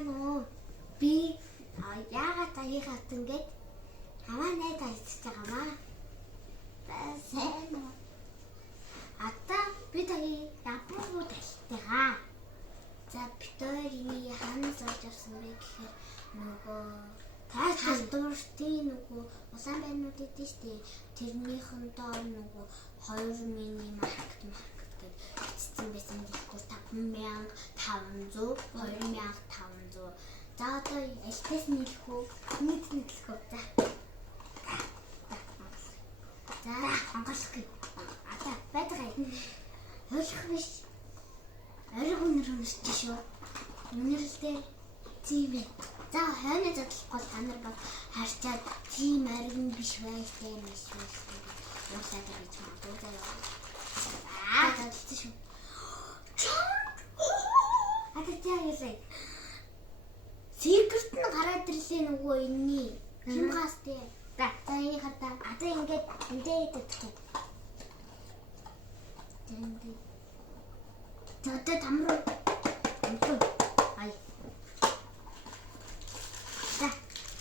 Сайн уу? Би яагаад аягаад ингэж хамаа найз ажиллаж байгаамаа? Сайн уу? Ата би таны японууд ажиллагаа. За битүүрийн ханаас орж авсан бэ гэхээр нөгөө талдууртын нөгөө улаан байрнууд идэв штэ. Тэрнийхэн доор нөгөө 2 мини маркет гэж бичсэн байсан дэлгүүр 5500 2500. За одоо альтас нийлэх үү? Нийтлэх үү? За хангалахгүй. Ата байдаг юм. Ойлгох биш. Ориг өнөрөмсч шүү. Өнөрлөө тийм ээ. За хойно задлахгүй та нар бол харчаад тийм ориг биш байлтай юм шүү. Уурлаад гэж магадгүй. Задлсан шүү. Ата яа. Секрет нь гараад ирлээ нөгөө энэний. Хим гастэй. За энийг хатаа. Ата ингээд эндээ идэх. Тэндээ тамруу. Ай.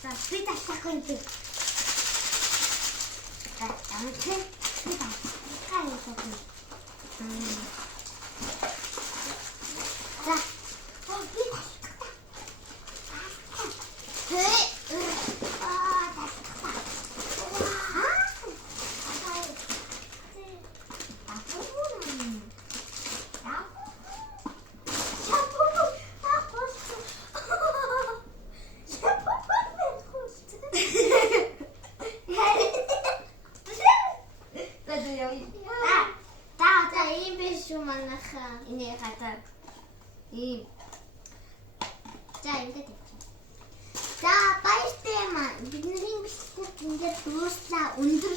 За би тасахгүй юм. Амт. Би тасахгүй. За. Би ini kata ini jadi за баяртай юм аа бидний бичлэг ингээд дуусла өндөр